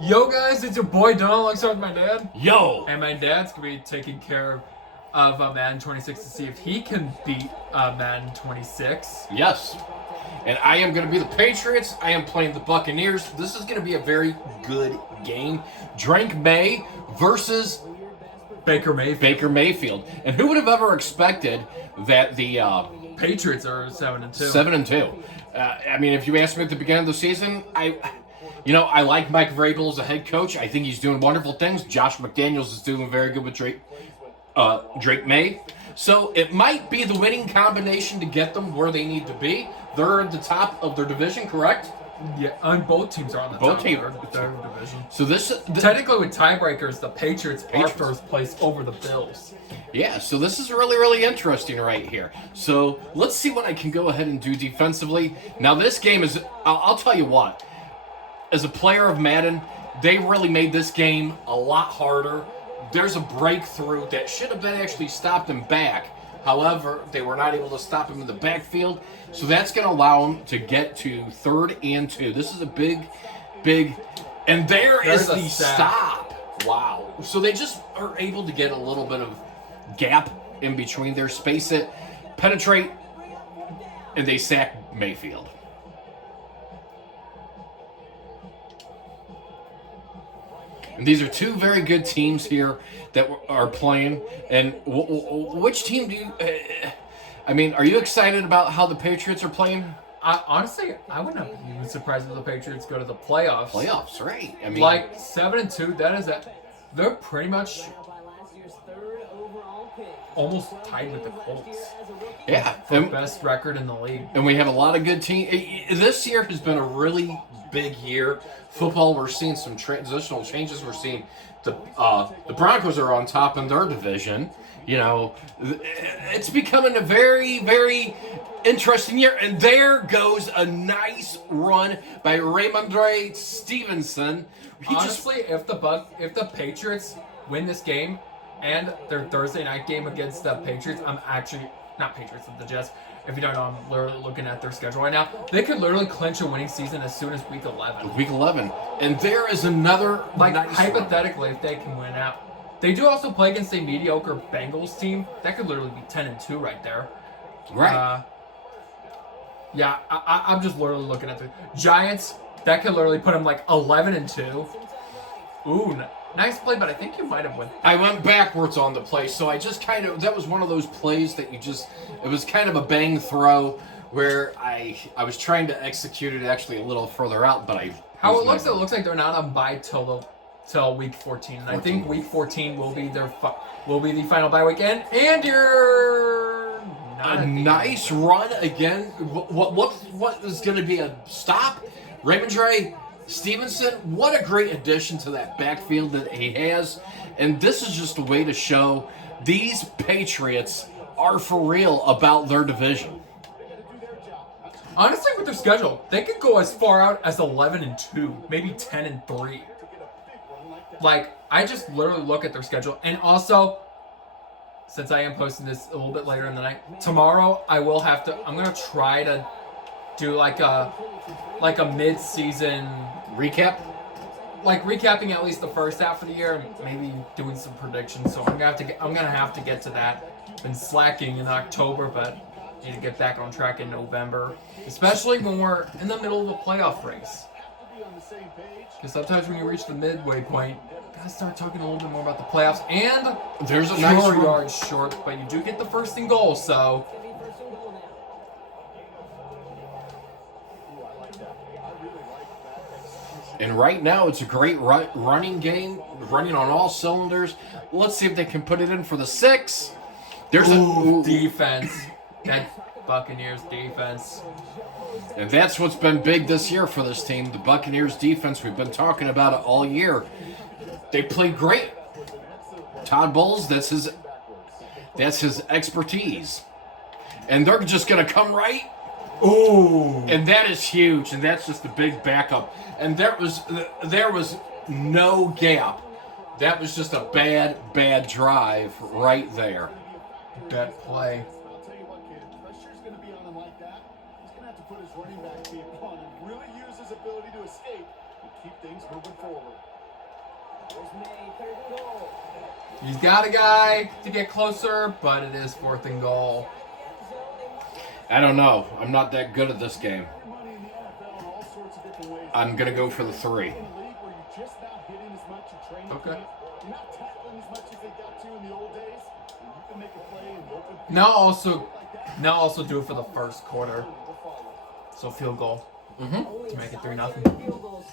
Yo guys, it's your boy Donald alongside my dad. Yo! And my dad's gonna be taking care of Madden 26 to see if he can beat Madden 26. Yes. And I am going to be the Patriots. I am playing the Buccaneers. This is going to be a very good game. Drake May versus Baker Mayfield. And who would have ever expected that the Patriots are 7-2. 7-2? I mean, if you asked me at the beginning of the season, I like Mike Vrabel as a head coach. I think he's doing wonderful things. Josh McDaniels is doing very good with Drake May. So it might be the winning combination to get them where they need to be. They're at the top of their division, correct? Yeah, and both teams are on the top of their division. So technically with tiebreakers, the Patriots are first place over the Bills. Yeah, so this is really, really interesting right here. So let's see what I can go ahead and do defensively. Now this game is, I'll tell you what, as a player of Madden, they really made this game a lot harder. There's a breakthrough that should have been actually stopped him back. However, they were not able to stop him in the backfield. So that's going to allow him to get to 3rd and 2. This is a big, and there's the stop. Wow. So they just are able to get a little bit of gap in between there, space it, penetrate, and they sack Mayfield. And these are two very good teams here that are playing. And which team do you... I mean, are you excited about how the Patriots are playing? Honestly, I would not be even surprised if the Patriots go to the playoffs. Playoffs, right. I mean, like 7-2, that is they're pretty much almost tied with the Colts. Yeah. For best record in the league. And we have a lot of good teams. This year has been a really big year. Football, we're seeing some transitional changes. We're seeing the Broncos are on top in their division. You know, it's becoming a very, very interesting year. And there goes a nice run by Ramondre Stevenson. Honestly, if the Patriots win this game and their Thursday night game against the Patriots, I'm actually not Patriots, the Jets. If you don't know, I'm literally looking at their schedule right now. They could literally clinch a winning season as soon as week 11. Week 11. And there is another nice hypothetically, if they can win out. They do also play against a mediocre Bengals team. That could literally be 10-2 right there. Right. Yeah, I'm just literally looking at the Giants. That could literally put them like 11-2. Ooh, nice play, but I think you might have went. I went backwards on the play, so I just that was one of those plays that it was kind of a bang throw where I was trying to execute it actually a little further out, but it looks like they're not on bye till week 14. And I think week 14 will be the final bye weekend. And you're not a nice run again. What is going to be a stop? Ramondre Stevenson, what a great addition to that backfield that he has. And this is just a way to show these Patriots are for real about their division. Honestly, with their schedule, they could go as far out as 11-2, maybe 10-3. Like, I just literally look at their schedule. And also, since I am posting this a little bit later in the night, tomorrow I'm going to try to do like a mid-season recap, like recapping at least the first half of the year and maybe doing some predictions. So I'm gonna have to get to that. Been slacking in October, but need to get back on track in November, especially when we're in the middle of a playoff race. Because sometimes when you reach the midway point, you gotta start talking a little bit more about the playoffs. And there's a nice yards short, but you do get the first and goal, so. And right now, it's a great running game, running on all cylinders. Let's see if they can put it in for the 6. There's defense. That Buccaneers defense. And that's what's been big this year for this team. The Buccaneers defense, we've been talking about it all year. They played great. Todd Bowles, that's his expertise. And they're just going to come right. Ooh. And that is huge, and that's just a big backup. And there was no gap. That was just a bad drive right there. Bad play. Put his running back tape on and really use his ability to escape and keep He's got a guy to get closer, but it is 4th and goal. I don't know. I'm not that good at this game. I'm going to go for the 3. Okay. Now also do it for the first quarter. So field goal. Mm-hmm. To make it 3-0.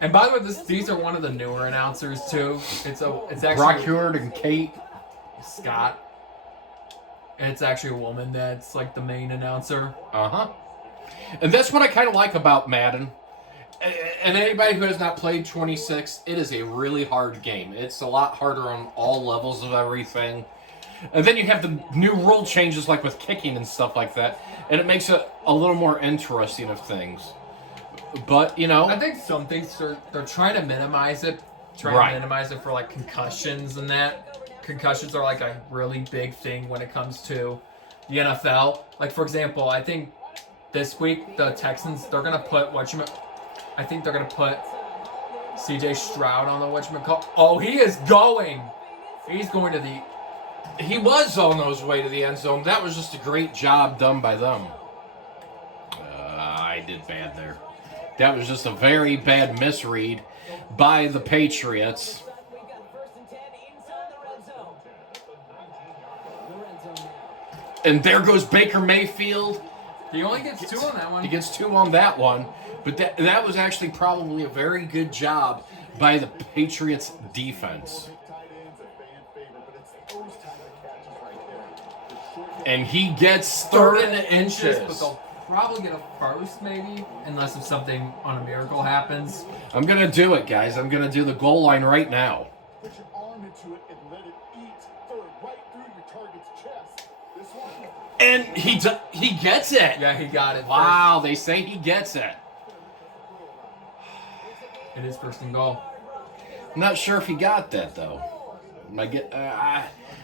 And by the way, these are one of the newer announcers too. It's actually Brock Heward and Kate Scott. And it's actually a woman that's like the main announcer. Uh-huh. And that's what I kind of like about Madden. And anybody who has not played 26, it is a really hard game. It's a lot harder on all levels of everything. And then you have the new rule changes like with kicking and stuff like that. And it makes it a little more interesting of things. But, you know. I think some things they're trying to minimize it. Trying to minimize it for like concussions and that. Concussions are like a really big thing when it comes to the NFL. Like, for example, I think this week the Texans, they're going to put I think they're going to put CJ Stroud on the whatchamacallit. Oh, he is going. He's going to the... He was on his way to the end zone. That was just a great job done by them. I did bad there. That was just a very bad misread by the Patriots. And there goes Baker Mayfield. He only gets 2 on that one. He gets 2 on that one. But that was actually probably a very good job by the Patriots defense. And he gets 3rd and inches. But they'll probably get a first, maybe, unless if something on a miracle happens. I'm going to do it, guys. I'm going to do the goal line right now. Put your arm into it and let it eat right through your target's chest. This one. And he gets it. Yeah, he got it. Wow, they say he gets it. It is 1st and goal. I'm not sure if he got that, though.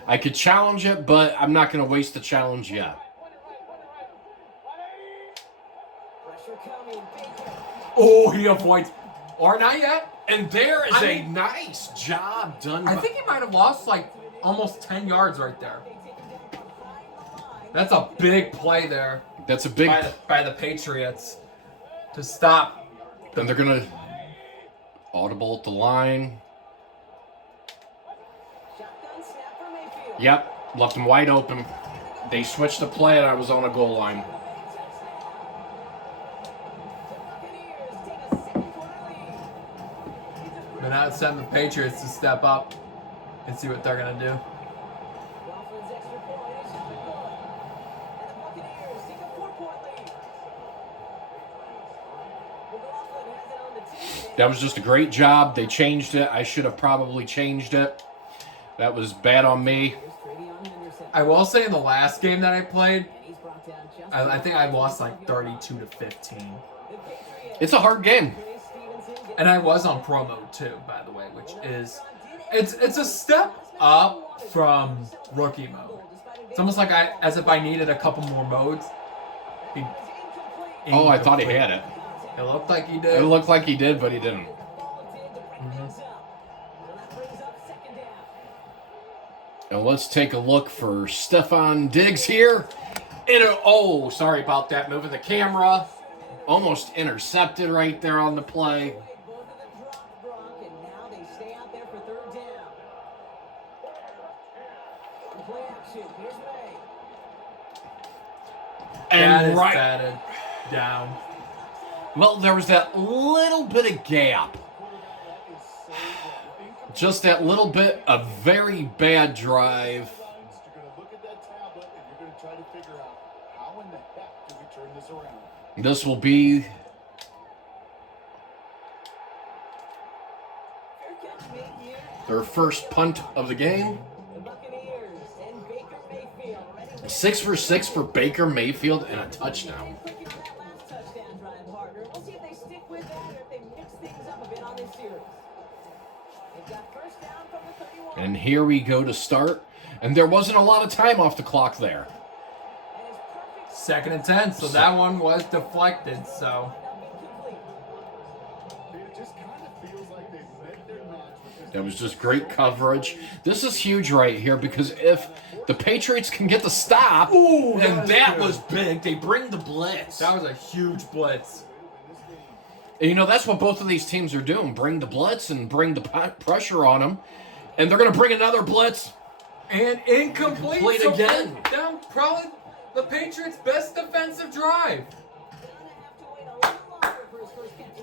I could challenge it, but I'm not going to waste the challenge yet. Oh, he avoids. Or not yet. And there is a nice job done. I think he might have lost like almost 10 yards right there. That's a big play there. That's a big... By the Patriots to stop. And they're going to audible at the line. Yep, left him wide open. They switched the play, and I was on a goal line. But now it's time for the Patriots to step up and see what they're going to do. That was just a great job. They changed it. I should have probably changed it. That was bad on me. I will say in the last game that I played, I think I lost like 32-15. It's a hard game. And I was on pro mode too, by the way, which is it's a step up from rookie mode. It's almost like as if I needed a couple more modes. Oh, I thought he had it. It looked like he did. It looked like he did, but he didn't. And let's take a look for Stefon Diggs here. Oh, sorry about that. Moving the camera. Almost intercepted right there on the play. And right batted down. Well, there was that little bit of gap. Just that little bit of very bad drive. You're going to look at that tablet and you're going to try to figure out how in the heck do we turn this around? This will be their first punt of the game. 6 for 6 for Baker Mayfield and a touchdown. And here we go to start. And there wasn't a lot of time off the clock there. 2nd and 10, so that one was deflected, so. just kind of feels like they've met their match with this. That was just great coverage. This is huge right here because if the Patriots can get the stop, Ooh, and that that was was big, they bring the blitz. That was a huge blitz. And, you know, that's what both of these teams are doing. Bring the blitz and bring the pressure on them. And they're going to bring another blitz. And incomplete. Incomplete So again. Down probably the Patriots' best defensive drive.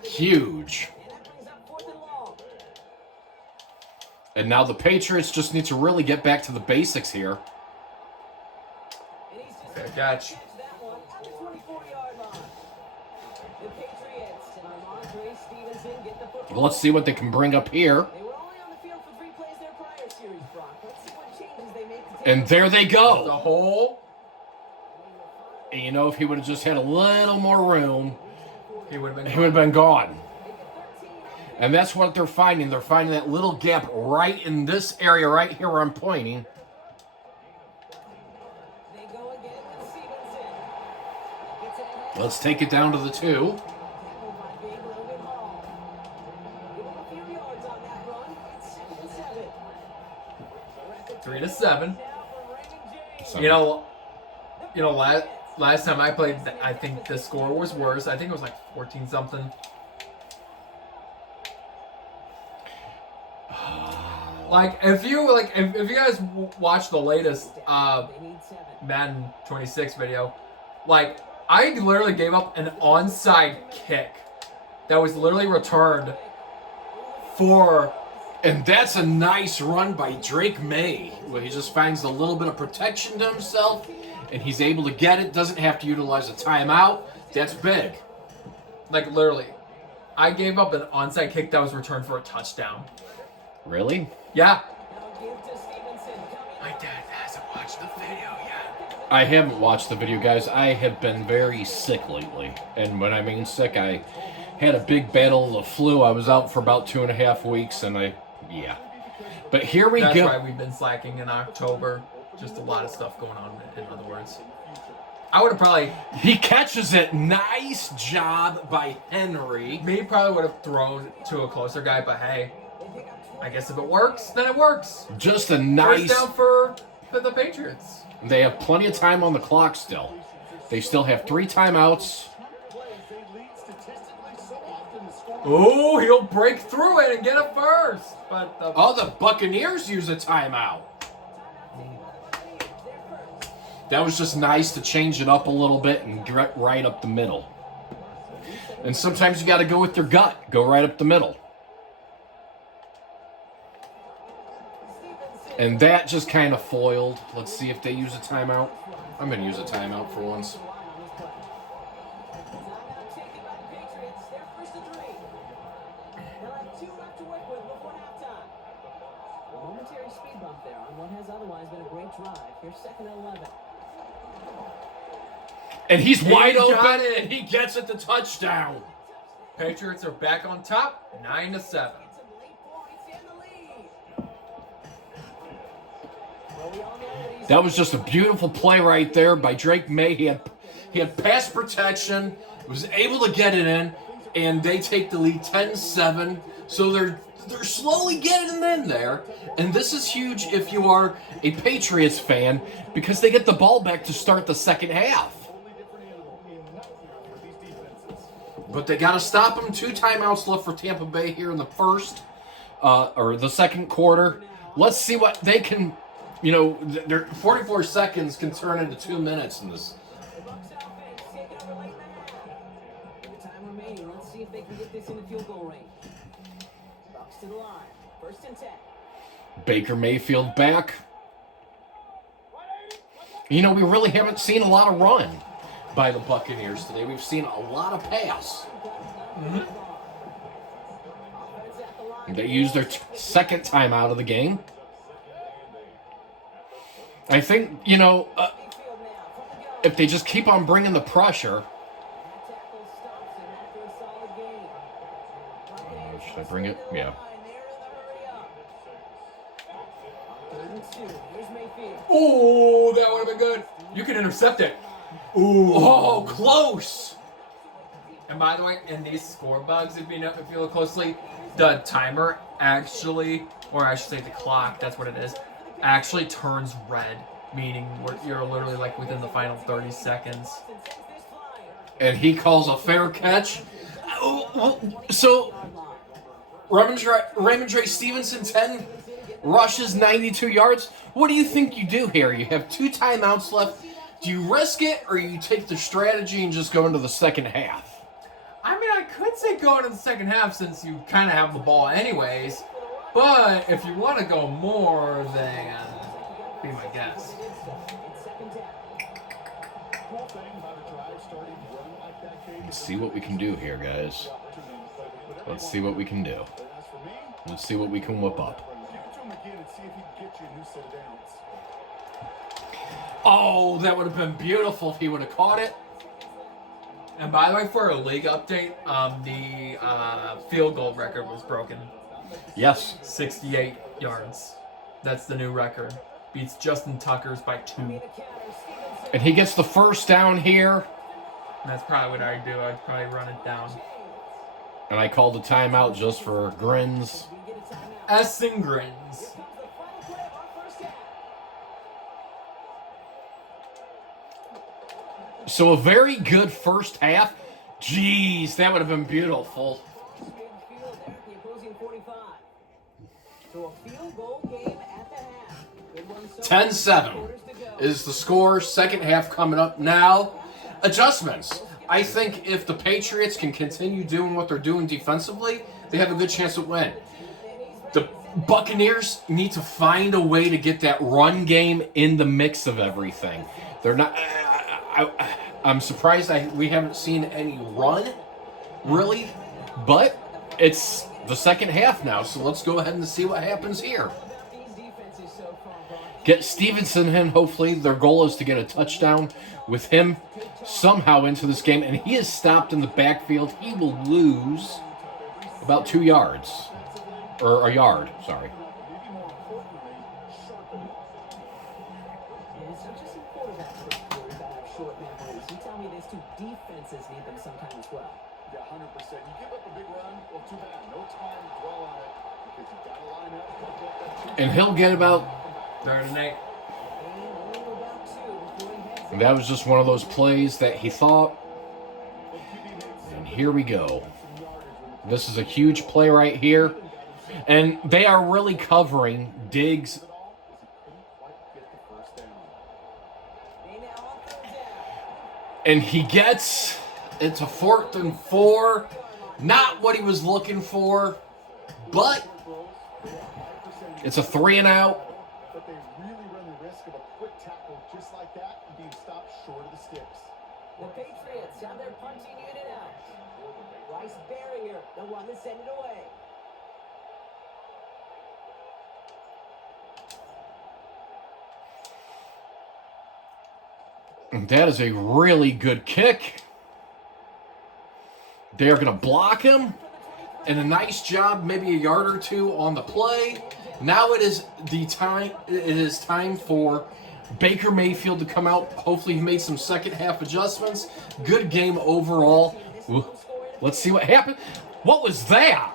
Huge. And now the Patriots just need to really get back to the basics here. Fair catch. Well, let's see what they can bring up here. And there they The go. hole. And you know, if he would have just had a little more room, He would have been. he would have been gone. And that's what they're finding. They're finding that little gap right in this area right here where I'm pointing. Let's take it down to the 2. 3-7. You know, last time I played, I think the score was worse. I think it was like 14 something. Like if you guys watch the latest Madden 26 video, like I literally gave up an onside kick that was literally returned for. And that's a nice run by Drake May, where he just finds a little bit of protection to himself, and he's able to get it, doesn't have to utilize a timeout. That's big. Like literally, I gave up an onside kick that was returned for a touchdown. Really? Yeah. My dad hasn't watched the video yet. I haven't watched the video, guys. I have been very sick lately. And when I mean sick, I had a big battle of the flu. I was out for about 2.5 weeks, and yeah. But here we That's go. why we've been slacking in October. Just a lot of stuff going on, in other words. I would have probably... He catches it. Nice job by Henry. Me probably would have thrown to a closer guy, but hey, I guess if it works, then it works. Just a nice... First down for the Patriots. They have plenty of time on the clock still. They still have 3 timeouts. Oh, he'll break through it and get it first. But the Buccaneers use a timeout. That was just nice to change it up a little bit and get right up the middle. And sometimes you got to go with your gut. Go right up the middle. And that just kind of foiled. Let's see if they use a timeout. I'm going to use a timeout for once. And he's wide open, and he gets it the touchdown. Patriots are back on top, 9-7. That was just a beautiful play right there by Drake May. He had pass protection, was able to get it in, and they take the lead 10-7. So they're slowly getting it in there. And this is huge if you are a Patriots fan because they get the ball back to start the second half. But they got to stop them. 2 timeouts left for Tampa Bay here in the first or the second quarter. Let's see what they can, you know, their 44 seconds can turn into 2 minutes in this. Time remaining. Let's see if they can get this in the field goal range. Bucks to the line. 1st and 10. Baker Mayfield back. You know, we really haven't seen a lot of run by the Buccaneers today. We've seen a lot of pass. They used their second time out of the game. I think, you know, if they just keep on bringing the pressure. Should I bring it? Yeah. Oh, that would have been good. You can intercept it. Ooh. Oh, close. And by the way, in these score bugs, if you look closely, the timer actually, or I should say the clock, that's what it is, actually turns red, meaning you're literally like within the final 30 seconds. And he calls a fair catch. So, Raymondre Stevenson, 10 rushes, 92 yards. What do you think you do here? You have 2 timeouts left. Do you risk it, or you take the strategy and just go into the second half? I mean, I could say go into the second half since you kind of have the ball anyways. But if you want to go more, then be my guess. Let's see what we can do here, guys. Let's see what we can do. Let's see what we can whip up. Oh, that would have been beautiful if he would have caught it. And by the way, for a league update, the field goal record was broken. Yes. 68 yards. That's the new record. Beats Justin Tucker's by 2. And he gets the first down here. And that's probably what I'd do. I'd probably run it down. And I called a timeout just for grins. S and grins. So a very good first half. Jeez, that would have been beautiful. 10-7 is the score. Second half coming up now. Adjustments. I think if the Patriots can continue doing what they're doing defensively, they have a good chance to win. The Buccaneers need to find a way to get that run game in the mix of everything. They're not... I'm surprised we haven't seen any run, really, but it's the second half now, so let's go ahead and see what happens here. Get Stevenson in, hopefully. Their goal is to get a touchdown with him somehow into this game, and he is stopped in the backfield. He will lose about 2 yards, or a yard, sorry. Defenses need them sometime as well. Yeah, 100%. You give up a big run, well, too bad. No time to dwell on it because you got to line up. And he'll get about 3rd and 8. And that was just one of those plays that he thought. And here we go. This is a huge play right here. And they are really covering Diggs. And he gets, it's a 4th and 4. Not what he was looking for, but it's a 3 and out. But they really run the risk of a quick tackle just like that and being stopped short of the sticks. The Patriots have their punting unit out. Rice Barrier, the one to send it away. And that is a really good kick. They are going to block him. And a nice job, maybe a yard or 2 on the play. Now it is time for Baker Mayfield to come out. Hopefully he made some second half adjustments. Good game overall. Let's see what happened. What was that?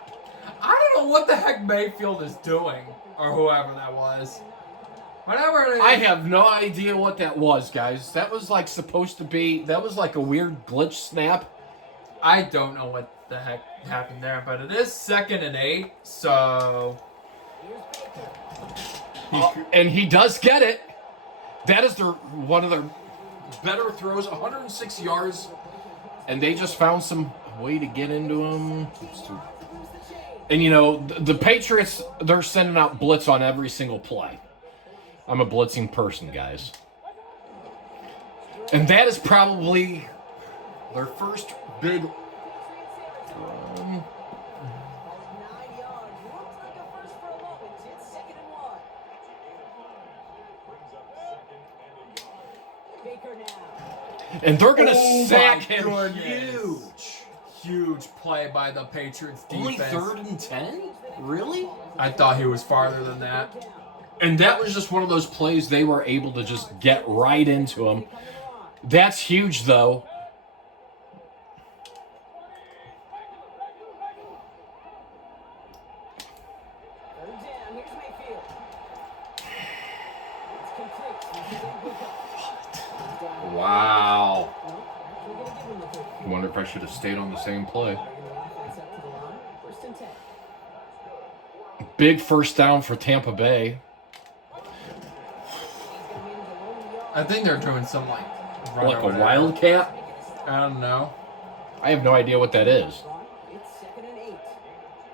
I don't know what the heck Mayfield is doing, or whoever that was. Whatever it is. I have no idea what that was, guys. That was like supposed to be, that was like a weird glitch snap. I don't know what the heck happened there, but it is 2nd and 8, so... And he does get it. That is one of their better throws, 106 yards. And they just found some way to get into him. And, you know, the Patriots, they're sending out blitz on every single play. I'm a blitzing person, guys. And that is probably their first big run. 9 yards. Looks like a first for a moment. It's 2nd and 1. Baker now. And they're going to sack him. Goodness. Huge play by the Patriots defense. Only 3rd and 10? Really? I thought he was farther than that. And that was just one of those plays they were able to just get right into him. That's huge, though. Wow. I wonder if I should have stayed on the same play. Big first down for Tampa Bay. I think they're doing some like run Like or a whatever. wildcat? I don't know. I have no idea what that is.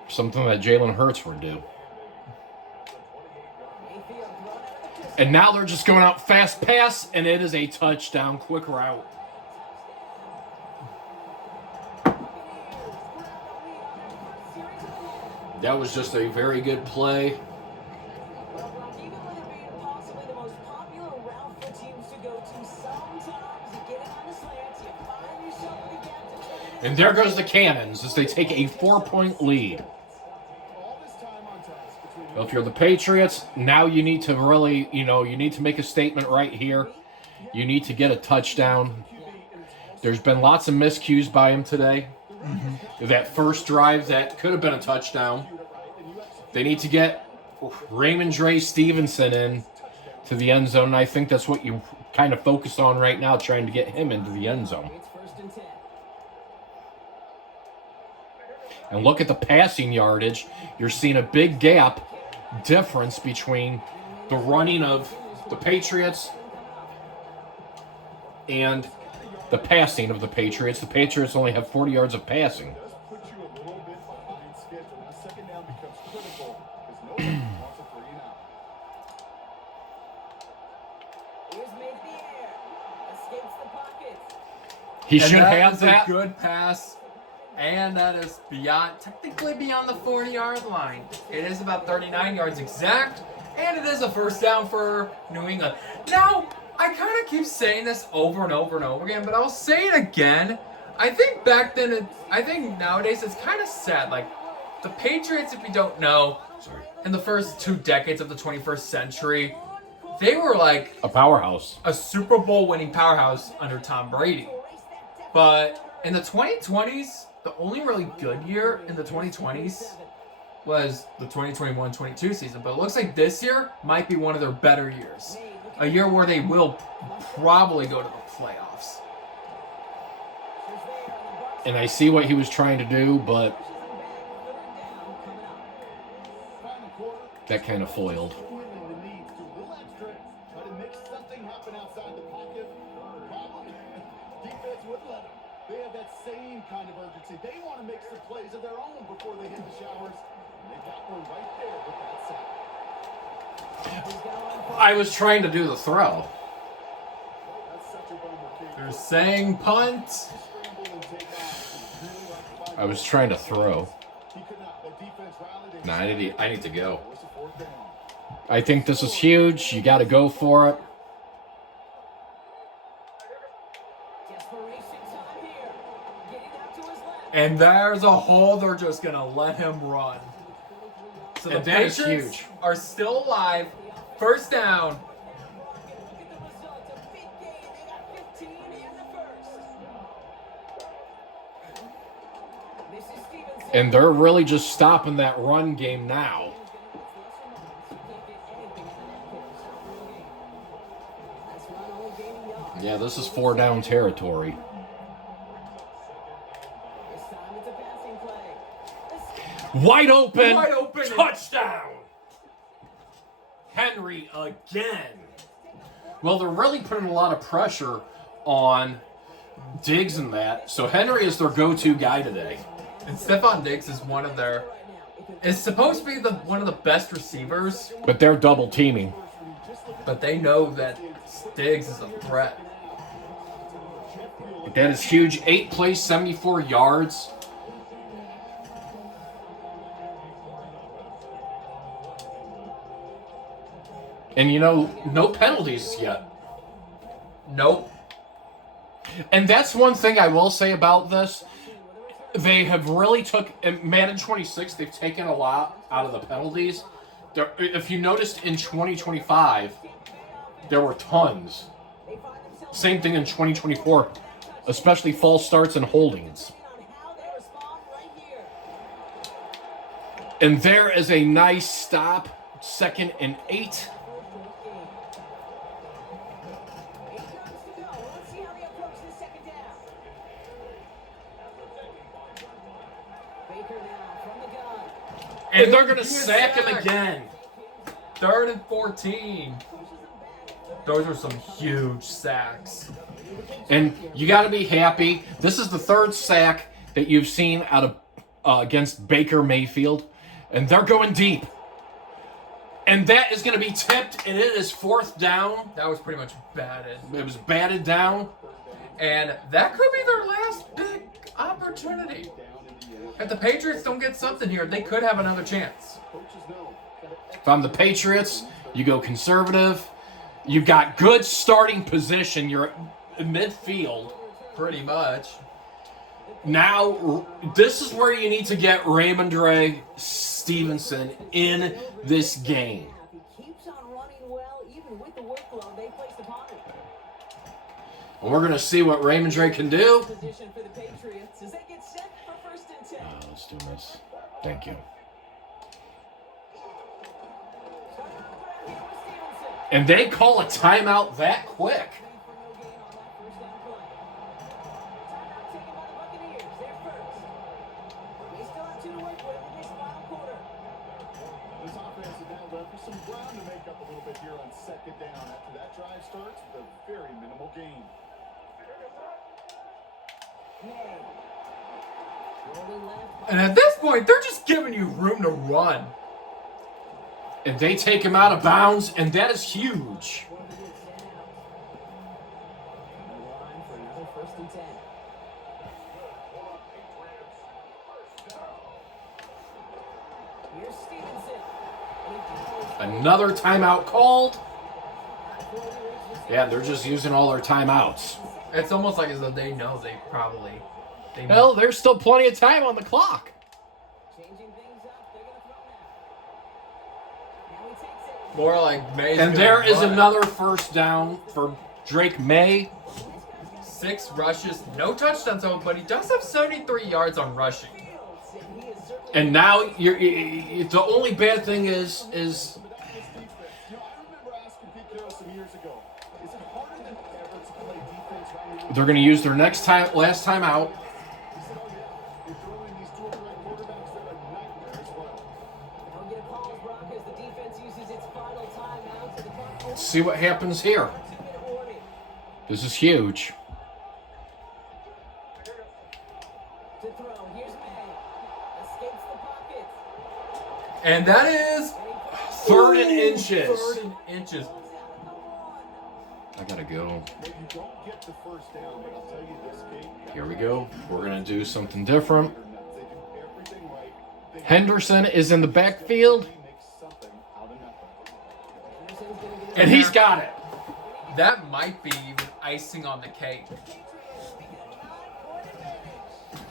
Something that Jalen Hurts would do. And now they're just going out fast pass, and it is a touchdown, quick route. That was just a very good play. And there goes the Cannons as they take a 4-point lead. Well, if you're the Patriots, now you need to really, you need to make a statement right here. You need to get a touchdown. There's been lots of miscues by him today. That first drive, that could have been a touchdown. They need to get Raymond Dre Stevenson in to the end zone. And I think that's what you kind of focus on right now, trying to get him into the end zone. And look at the passing yardage. You're seeing a big gap difference between the running of the Patriots and the passing of the Patriots. The Patriots only have 40 yards of passing. He should have that. A good pass, and that is technically beyond the 40-yard line. It is about 39 yards exact, and it is a first down for New England. Now, I kind of keep saying this over and over and over again, but I'll say it again. I think back then, I think nowadays it's kind of sad. Like, the Patriots, if you don't know, in the first 2 decades of the 21st century, they were like a powerhouse, a Super Bowl winning powerhouse under Tom Brady. But in the 2020s, the only really good year in the 2020s was the 2021-22 season. But it looks like this year might be one of their better years. A year where they will probably go to the playoffs. And I see what he was trying to do, but that kind of foiled. They have that same kind of urgency. They want to make some plays of their own before they hit the showers. They got one right there with that sack. I was trying to do the throw. That's such a bummer, Kate. They're saying punt. Scramble and take off. I was trying to throw. He could not. The defense rallied. Nah, I need to go. It's a fourth down. I think this is huge. You got to go for it. And there's a hole. They're just going to let him run. So the And that is Patriots huge. are still alive. First down. And they're really just stopping that run game now. Yeah, this is 4-down territory. Wide open. Wide open. Touchdown. Henry again. Well, they're really putting a lot of pressure on Diggs and that. So Henry is their go-to guy today. And Stephon Diggs is is supposed to be one of the best receivers, But they're double teaming. but they know that Diggs is a threat. That is huge. 8 plays, 74 yards. And no penalties yet. Nope. And that's one thing I will say about this. They have really in Madden 26, they've taken a lot out of the penalties. If you noticed in 2025, there were tons. Same thing in 2024, especially false starts and holdings. And there is a nice stop, 2nd and 8. And they're going to He is sack him sacked. again. 3rd and 14. Those are some huge sacks. And you got to be happy. This is the 3rd sack that you've seen out of against Baker Mayfield. And they're going deep. And that is going to be tipped, and it is 4th down. That was pretty much batted. It was batted down. And that could be their last big opportunity. If the Patriots don't get something here, they could have another chance. If I'm the Patriots, you go conservative. You've got good starting position. You're in midfield. Pretty much. Now, this is where you need to get Ramondre Stevenson in this game. He keeps on running well, even with the workload they placed upon him. And we're going to see what Ramondre can do. Position for the Patriots as they get set for 1st and 10. Let's do this. Thank you. And they call a timeout that quick. This offense is now left with some ground to make up a little bit here on 2nd down. After that drive starts with a very minimal gain. And at this point, they're just giving you room to run. And they take him out of bounds, and that is huge. Another timeout called. Yeah, they're just using all their timeouts. It's almost like as though they know they probably. They Well, there's still plenty of time on the clock. more like May's And gonna there is run. another 1st down for Drake May. 6 rushes, no touchdowns though, but he does have 73 yards on rushing. And now the only bad thing is I remember asking Pete Carroll some years ago, is it harder than ever to play defense right here? they're going to use their last time out. He said, oh yeah, you're throwing these 2 right quarterbacks, they're a nightmare as well. They'll get a pause, Brock, as the defense uses its final timeout to the clock. Let's see what happens here. 2-minute warning. This is huge. To throw. Here's May. Escapes the pocket. And that is 3rd and inches. 3rd and inches. I gotta go. Maybe you don't get the 1st down, but I'll tell you this game. Here we go. We're gonna do something different. They do everything right. They Henderson is in the backfield, make something out of nothing. Anderson's going to get and he's got it. That might be even icing on the cake.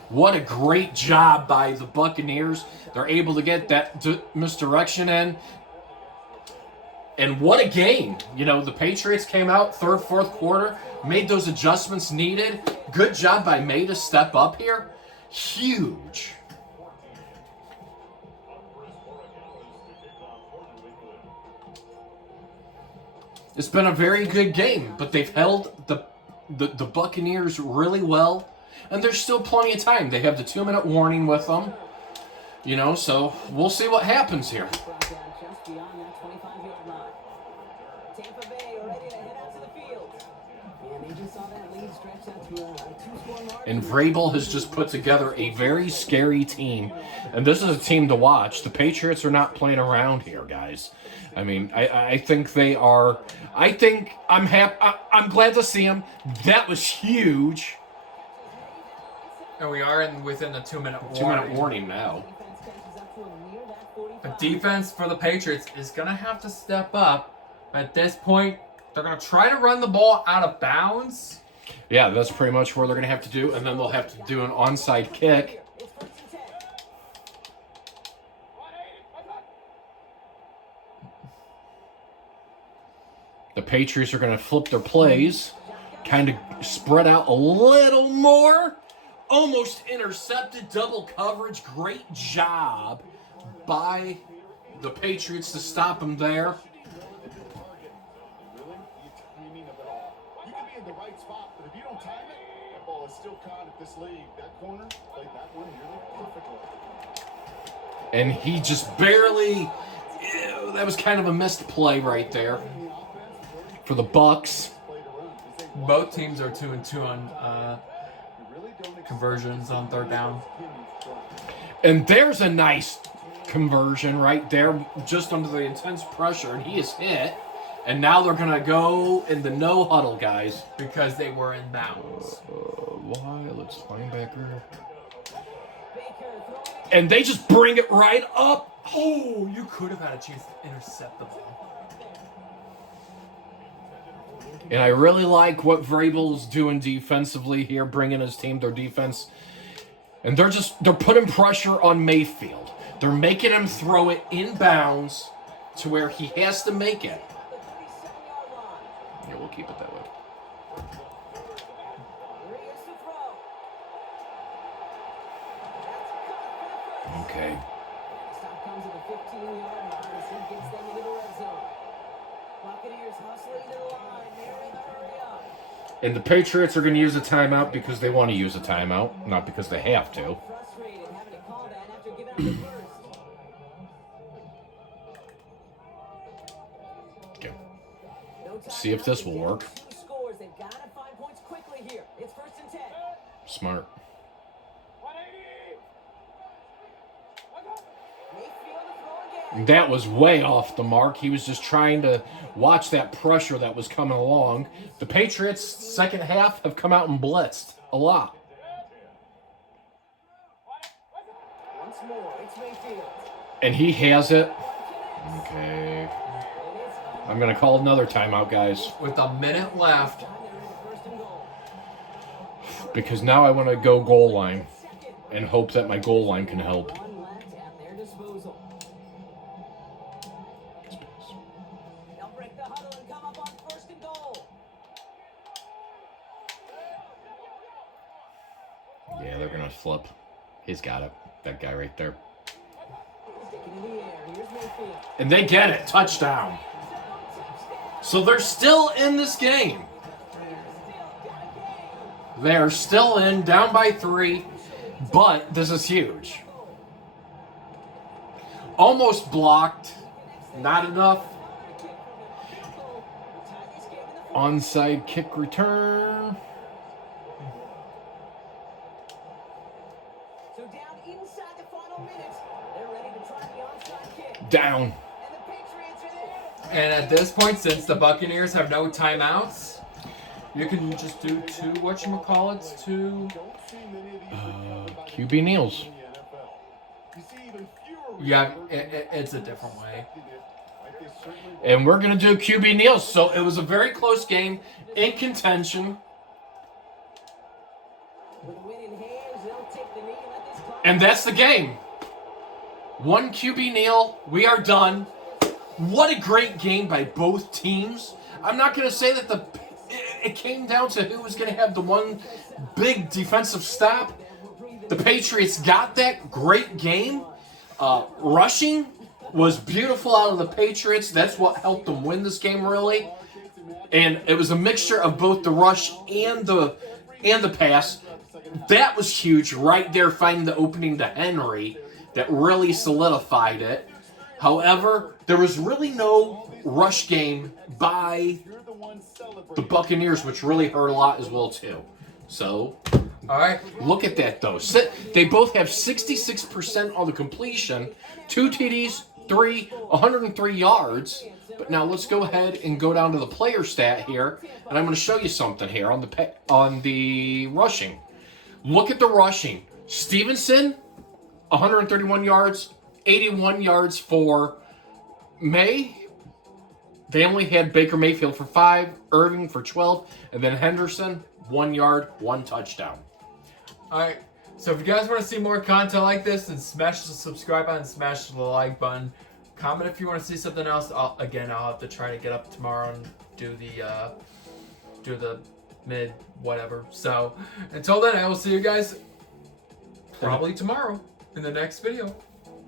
What a great job by the Buccaneers. They're able to get that misdirection in. And what a game. You know, the Patriots came out 3rd, 4th quarter, made those adjustments needed. Good job by May to step up here. Huge. It's been a very good game, but they've held the Buccaneers really well. And there's still plenty of time. They have the 2-minute warning with them. You know, so we'll see what happens here. brought down just beyond that 25-yard line. Tampa Bay ready to head out to the field. And they just saw that lead stretch out to a 2-score margin. And Vrabel has just put together a very scary team. And this is a team to watch. The Patriots are not playing around here, guys. I mean, I think they are. I think I'm happy. I'm glad to see them. That was huge. And we are within the 2-minute warning. 2-minute warning now. Defense catches up to him near that 45. The defense for the Patriots is going to have to step up. At this point, they're going to try to run the ball out of bounds. Yeah, that's pretty much what they're going to have to do. And then they'll have to do an onside kick. It's 1st and 10. The Patriots are going to flip their plays. Kind of spread out a little more. Almost intercepted, double coverage. Great job by the Patriots to stop him there. Really? The timing of it all. You can be in the right spot, but if you don't time it, that ball is still caught at this league. That corner played that one nearly perfectly. And he just barely... that was kind of a missed play right there for the Bucks. Both teams are 2-2 on conversions on third down. And there's a nice conversion right there, just under the intense pressure, and he is hit. And now they're going to go in the no huddle, guys. Because they were in bounds. Why? Let's linebacker. And they just bring it right up. Oh, you could have had a chance to intercept the ball. And I really like what Vrabel's doing defensively here, bringing his team, their defense. And they're putting pressure on Mayfield. They're making him throw it in bounds to where he has to make it. Yeah, we'll keep it that way. Okay. Stop comes at the 15-yard line as he gets them into the red zone. Buccaneers hustling to the line. They're in the hurry up. And the Patriots are going to use a timeout because they want to use a timeout, not because they have to. Frustrated having to call that after giving up the first. Okay. No time See if this will down, work. 2 scores. They've got to find points quickly here. It's 1st and 10. Smart. Mayfield to throw again. That was way off the mark. He was just trying to watch that pressure that was coming along. The Patriots, second half, have come out and blitzed a lot. Once more, it's Mayfield. And he has it. Okay. I'm going to call another timeout, guys. With a minute left. Time they're in 1st and goal. Because now I want to go goal line and hope that my goal line can help. One left at their disposal. They'll break the huddle and come up on 1st and goal. Yeah, they're going to flip. He's got it. That guy right there. Stick it in the air. Here's Mayfield. And they get it. Touchdown. So they're still in this game. They are still in, down by 3. But this is huge. Almost blocked. Not enough. Onside kick return. So down inside the final minute. They're ready to try the onside kick. Down. And the Patriots are there. And at this point, since the Buccaneers have no timeouts, you can just do two whatchamacallits, two... QB kneels. Yeah, it's a different way. And we're going to do QB kneels. So it was a very close game in contention. With the win in hands, they'll take the knee and let this clock. And that's the game. 1 QB kneel. We are done. What a great game by both teams. I'm not going to say that it came down to who was going to have the one big defensive stop. The Patriots got that. Great game. Rushing was beautiful out of the Patriots. That's what helped them win this game, really. And it was a mixture of both the rush and the pass. That was huge right there, finding the opening to Henry. That really solidified it. However, there was really no rush game by the Buccaneers, which really hurt a lot as well, too. So, All right. look at that, though. They both have 66% on the completion, 2 TDs, 103 yards. But now let's go ahead and go down to the player stat here, and I'm going to show you something here on the rushing. Look at the rushing. Stevenson, 131 yards, 81 yards for May. They only had Baker Mayfield for 5, Irving for 12, and then Henderson, 1 yard, 1 touchdown. All right. So if you guys want to see more content like this, then smash the subscribe button, smash the like button. Comment if you want to see something else. I'll have to try to get up tomorrow and do the mid whatever. So until then, I will see you guys probably tomorrow in the next video.